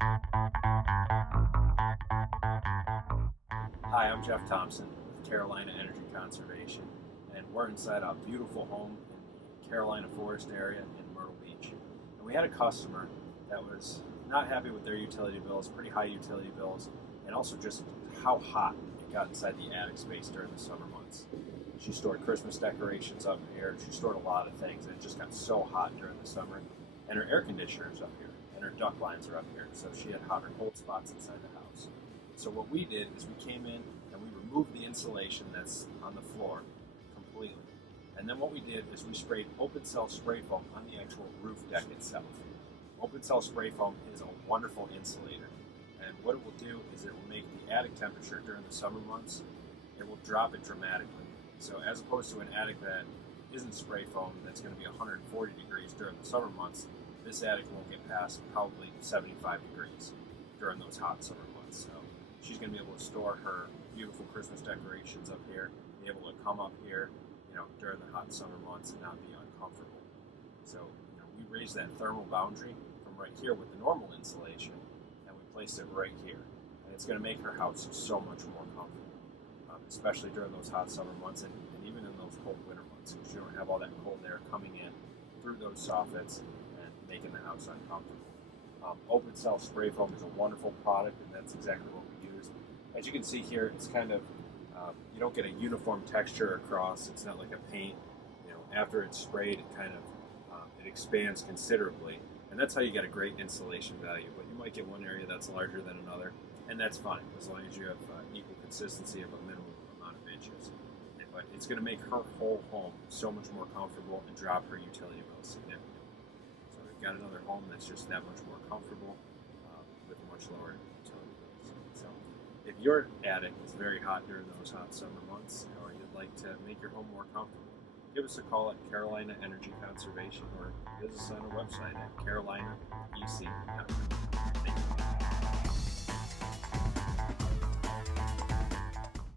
Hi, I'm Jeff Thompson with Carolina Energy Conservation, and we're inside a beautiful home in the Carolina Forest area in Myrtle Beach. And we had a customer that was not happy with their utility bills, pretty high utility bills, and also just how hot it got inside the attic space during the summer months. She stored Christmas decorations up here, she stored a lot of things, and it just got so hot during the summer. And her air conditioner's up here, and her duct lines are up here, so she had hot or cold spots inside the house. So what we did is we came in and we removed the insulation that's on the floor completely. And then what we did is we sprayed open cell spray foam on the actual roof deck itself. Open cell spray foam is a wonderful insulator. And what it will do is it will make the attic temperature during the summer months, it will drop it dramatically. So as opposed to an attic that isn't spray foam that's going to be 140 degrees during the summer months, this attic won't get past probably 75 degrees during those hot summer months. So she's going to be able to store her beautiful Christmas decorations up here, be able to come up here, during the hot summer months and not be uncomfortable. So, we raised that thermal boundary from right here with the normal insulation, and we placed it right here. And it's going to make her house so much more comfortable, especially during those hot summer months and even in those cold winter months, because you don't have all that cold air coming in through those soffits and making the house uncomfortable. Open cell spray foam is a wonderful product, and that's exactly what we use. As you can see here, it's kind of, you don't get a uniform texture across. It's not like a paint. After it's sprayed, it kind of, it expands considerably. And that's how you get a great insulation value. But you might get one area that's larger than another, and that's fine, as long as you have equal consistency of a minimum amount of inches. But it's going to make her whole home so much more comfortable and drop her utility bill significantly. So we've got another home that's just that much more comfortable with much lower utility bills. So if your attic is very hot during those hot summer months, or you'd like to make your home more comfortable, give us a call at Carolina Energy Conservation or visit us on our website at carolinauc.com.